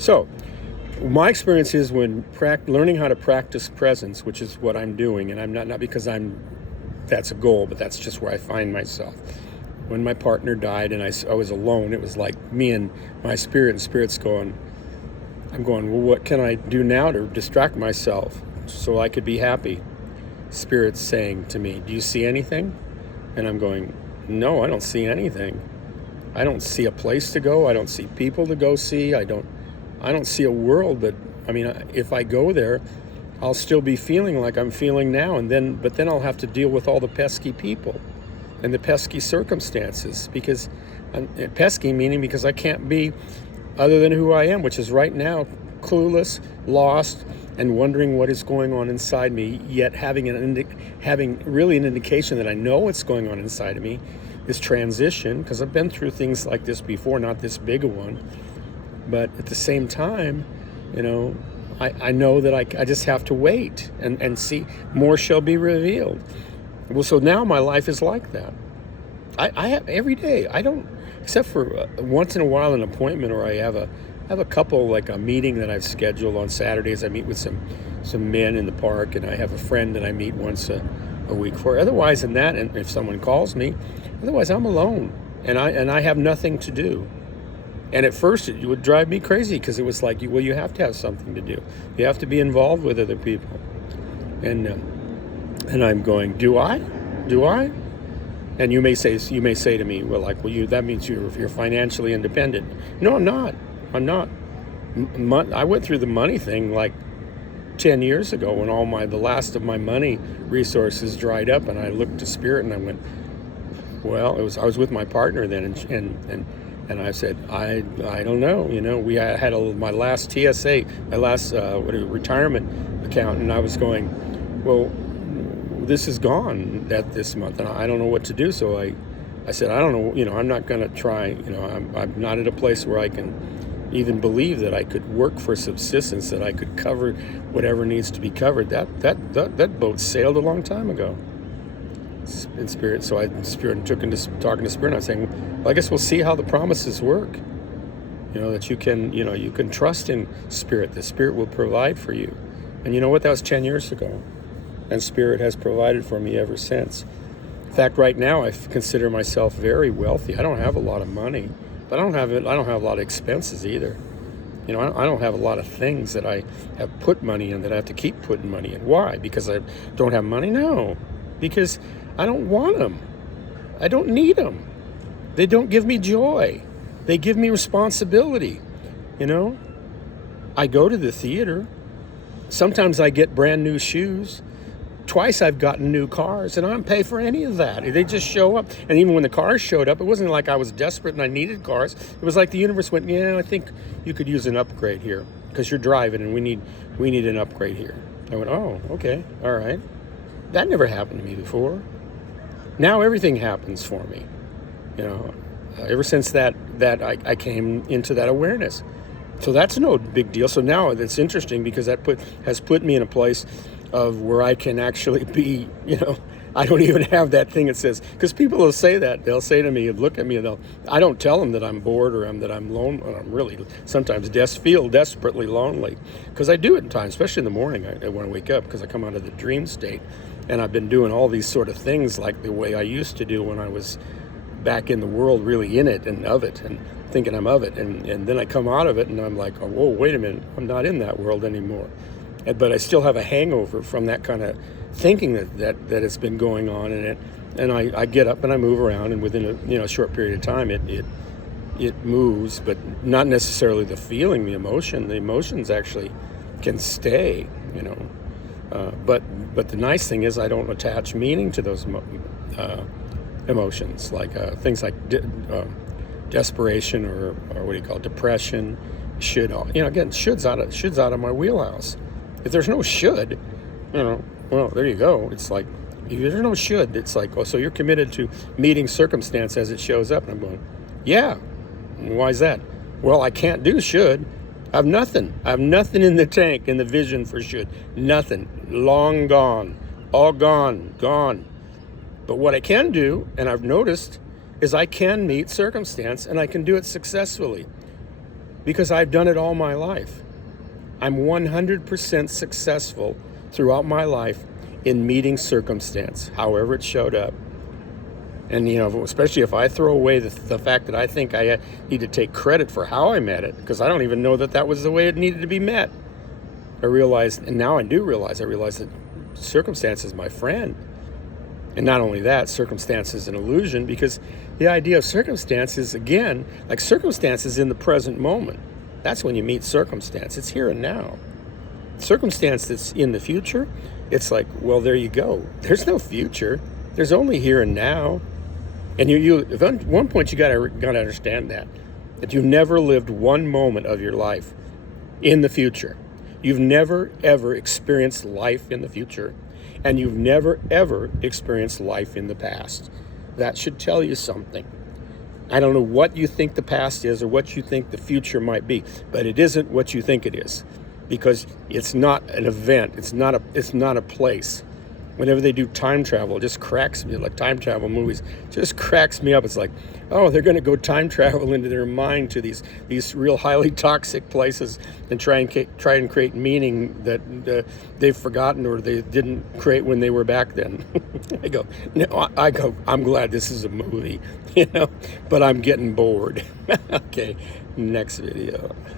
So, my experience is when learning how to practice presence, which is what I'm doing, and I'm not because that's a goal, but that's just where I find myself. When my partner died and I was alone, it was like me and my spirit, and spirit's going, I'm going, well, what can I do now to distract myself so I could be happy? Spirit's saying to me, do you see anything? And I'm going, no, I don't see anything. I don't see a place to go. I don't see people to go see. I don't see a world. But I mean, if I go there, I'll still be feeling like I'm feeling now. But then I'll have to deal with all the pesky people and the pesky circumstances, because pesky meaning because I can't be other than who I am, which is right now clueless, lost, and wondering what is going on inside me, yet having really an indication that I know what's going on inside of me is transition, because I've been through things like this before, not this big a one. But at the same time, I know that I just have to wait and see. More shall be revealed. Well, so now my life is like that. I have every day. I don't, except for once in a while an appointment, or I have a couple, like a meeting that I've scheduled on Saturdays. I meet with some men in the park, and I have a friend that I meet once a week for. Otherwise than that, and if someone calls me, otherwise I'm alone, and I have nothing to do. And at first it would drive me crazy, because it was like, well, you have to have something to do. You have to be involved with other people. And I'm going, do I? And you may say to me, well, like, well, that means you're financially independent. No, I'm not. I went through the money thing like 10 years ago, when the last of my money resources dried up, and I looked to Spirit and I went, well, I was with my partner then, and I said, I don't know. We had my last TSA, my last retirement account, and I was going, well, this is gone this month, and I don't know what to do. So I said, I don't know. I'm not going to try. I'm not at a place where I can even believe that I could work for subsistence, that I could cover whatever needs to be covered. That boat sailed a long time ago. In Spirit, so I took into talking to Spirit, and I was saying, well, I guess we'll see how the promises work. That you can trust in Spirit. The Spirit will provide for you. And you know what? That was 10 years ago, and Spirit has provided for me ever since. In fact, right now I consider myself very wealthy. I don't have a lot of money, but I don't have a lot of expenses either. I don't have a lot of things that I have put money in that I have to keep putting money in. Why? Because I don't have money? No, because I don't want them. I don't need them. They don't give me joy. They give me responsibility. I go to the theater. Sometimes I get brand new shoes. Twice I've gotten new cars, and I don't pay for any of that. They just show up. And even when the cars showed up, it wasn't like I was desperate and I needed cars. It was like the universe went, I think you could use an upgrade here, because you're driving and we need an upgrade here. I went, oh, okay, all right. That never happened to me before. Now everything happens for me. Ever since that I came into that awareness. So that's no big deal. So now it's interesting, because that has put me in a place of where I can actually be, I don't even have that thing that says, because people will say that. They'll say to me, look at me, and I don't tell them that I'm bored or that I'm lone. I'm really sometimes feel desperately lonely, because I do it in times, especially in the morning. I want to wake up, because I come out of the dream state, and I've been doing all these sort of things like the way I used to do when I was back in the world, really in it and of it, and thinking I'm of it, and then I come out of it and I'm like, oh, whoa, wait a minute, I'm not in that world anymore. But I still have a hangover from that kind of thinking that has been going on in it. And I get up and I move around, and within a short period of time it moves, but not necessarily the feeling, the emotion. The emotions actually can stay, but the nice thing is I don't attach meaning to those emotions, like things like desperation or what do you call it, depression. Again, should's out of my wheelhouse. If there's no should, well, there you go. It's like, if there's no should, it's like, oh, so you're committed to meeting circumstance as it shows up. And I'm going, yeah. Why is that? Well, I can't do should. I have nothing in the tank, in the vision for should. Nothing. Long gone. All gone. But what I can do, and I've noticed, is I can meet circumstance, and I can do it successfully. because I've done it all my life. I'm 100% successful throughout my life in meeting circumstance, however it showed up. And, especially if I throw away the fact that I think I need to take credit for how I met it, because I don't even know that was the way it needed to be met. I realized, and now I realize that circumstance is my friend. And not only that, circumstance is an illusion, because the idea of circumstance is, again, like circumstance is in the present moment. That's when you meet circumstance. It's here and now. Circumstance that's in the future, it's like, well, there you go. There's no future. There's only here and now. And at one point you gotta understand that you've never lived one moment of your life in the future. You've never ever experienced life in the future, and you've never ever experienced life in the past. That should tell you something. I don't know what you think the past is or what you think the future might be, but it isn't what you think it is, because it's not an event. It's not a place. Whenever they do time travel, it just cracks me, like time travel movies, just cracks me up. It's like, oh, they're going to go time travel into their mind to these real highly toxic places and try and create meaning that they've forgotten or they didn't create when they were back then. I'm glad this is a movie, but I'm getting bored. Okay, next video.